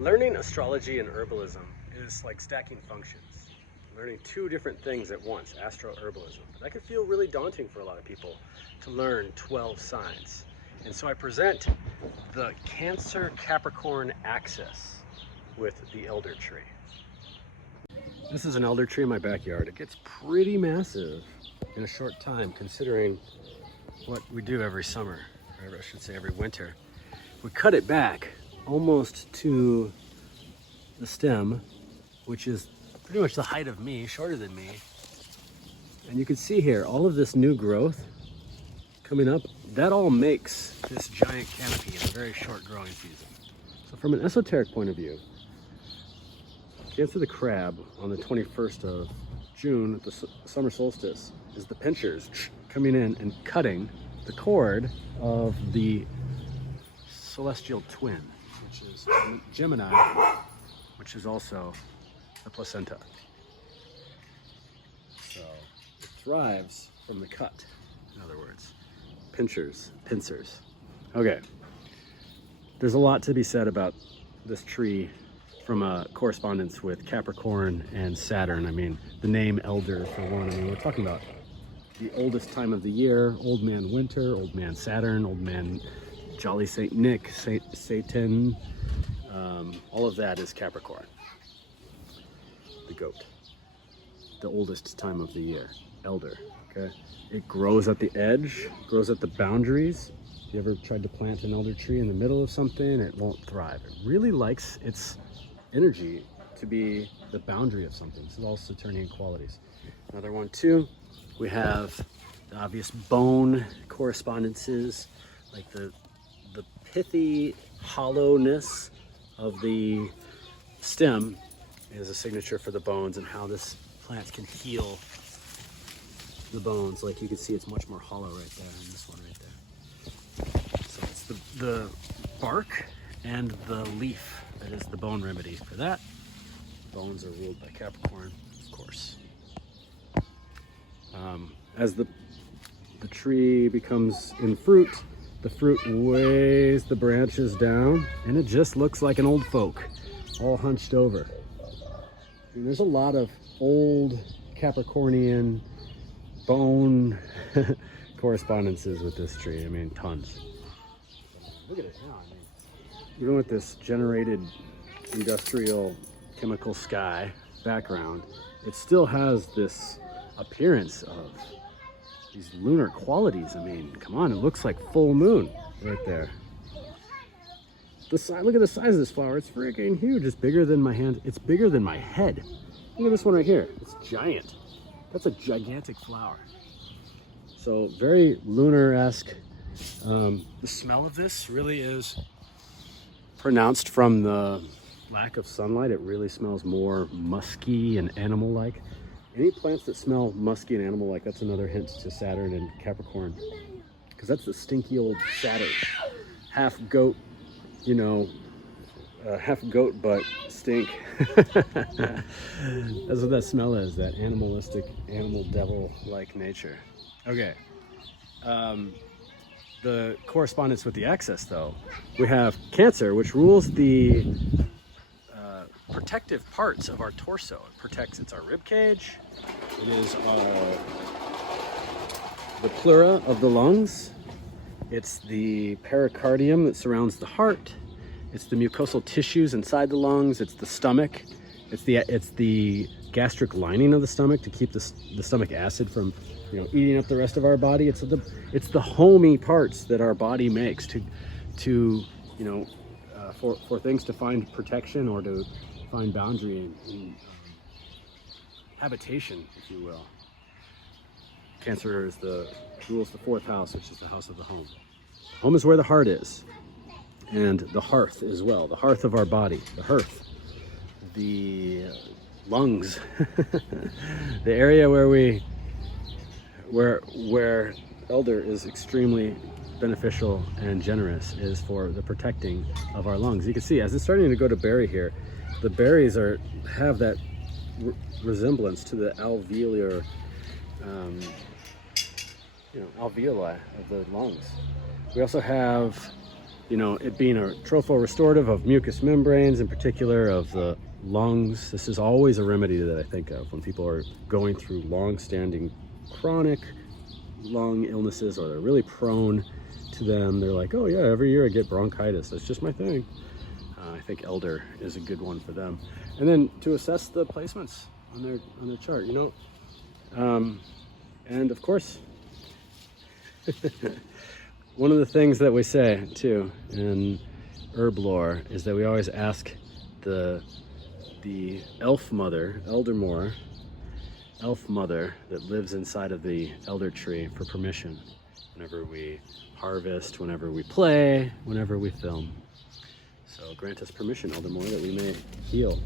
Learning astrology and herbalism is like stacking functions, learning two different things at once, astro herbalism. That could feel really daunting for a lot of people to learn 12 signs. And so I present the Cancer Capricorn axis with the elder tree. This is an elder tree in my backyard. It gets pretty massive in a short time considering what we do every summer, or I should say every winter. We cut it back almost to the stem, which is pretty much the height of me, shorter than me. And you can see here, all of this new growth coming up, that all makes this giant canopy in a very short growing season. So from an esoteric point of view, Cancer the Crab on the 21st of June at the summer solstice is the pinchers coming in and cutting the cord of the celestial twin, which is Gemini, which is also the placenta. So it thrives from the cut, in other words. Pincers. Okay, there's a lot to be said about this tree from a correspondence with Capricorn and Saturn. I mean, the name elder for one. I mean, we're talking about the oldest time of the year, old man winter, old man Saturn, old man Jolly Saint Nick, Satan, all of that is Capricorn. The goat, the oldest time of the year, elder, okay? It grows at the edge, grows at the boundaries. If you ever tried to plant an elder tree in the middle of something, it won't thrive. It really likes its energy to be the boundary of something. This is all Saturnian qualities. Another one too, we have the obvious bone correspondences, like the pithy hollowness of the stem is a signature for the bones and how this plant can heal the bones. Like you can see, it's much more hollow right there, and this one right there. So it's the bark and the leaf that is the bone remedy for that. Bones are ruled by Capricorn, of course. As the tree becomes in fruit, the fruit weighs the branches down, and it just looks like an old folk, all hunched over. And there's a lot of old Capricornian bone correspondences with this tree. I mean, tons. Look at it now. I mean, even with this generated industrial chemical sky background, it still has this appearance of these lunar qualities. I mean, come on, it looks like full moon right there. Look at the size of this flower. It's freaking huge. It's bigger than my hand. It's bigger than my head. Look at this one right here. It's giant. That's a gigantic flower. So very lunar-esque. The smell of this really is pronounced from the lack of sunlight. It really smells more musky and animal-like. Any plants that smell musky and animal-like, that's another hint to Saturn and Capricorn, because that's the stinky old Saturn. Half goat, you know, half goat but stink. That's what that smell is, that animalistic, animal devil-like nature. Okay. The correspondence with the axis, though, we have Cancer, which rules the protective parts of our torso. It protects, it's our rib cage, it is the pleura of the lungs, it's the pericardium that surrounds the heart, it's the mucosal tissues inside the lungs, it's the stomach, it's the gastric lining of the stomach to keep the stomach acid from, you know, eating up the rest of our body. It's the homey parts that our body makes to you know, for things to find protection or to find boundary and habitation, if you will. Cancer rules the fourth house, which is the house of the home. Home is where the heart is, and the hearth as well, the hearth of our body, the hearth, the lungs, the area where elder is extremely beneficial and generous is for the protecting of our lungs. You can see as it's starting to go to berry here, the berries have that resemblance to the alveolar, alveoli of the lungs. We also have you know, it being a tropho-restorative of mucous membranes, in particular of the lungs. This is always a remedy that I think of when people are going through long-standing chronic lung illnesses, or they're really prone to them. They're like, oh yeah, every year I get bronchitis. That's just my thing. I think elder is a good one for them. And then to assess the placements on their chart, you know. And of course, one of the things that we say too in herb lore is that we always ask the elf mother, eldermore, elf mother that lives inside of the elder tree for permission whenever we harvest, whenever we play, whenever we film. So grant us permission, eldermore, that we may heal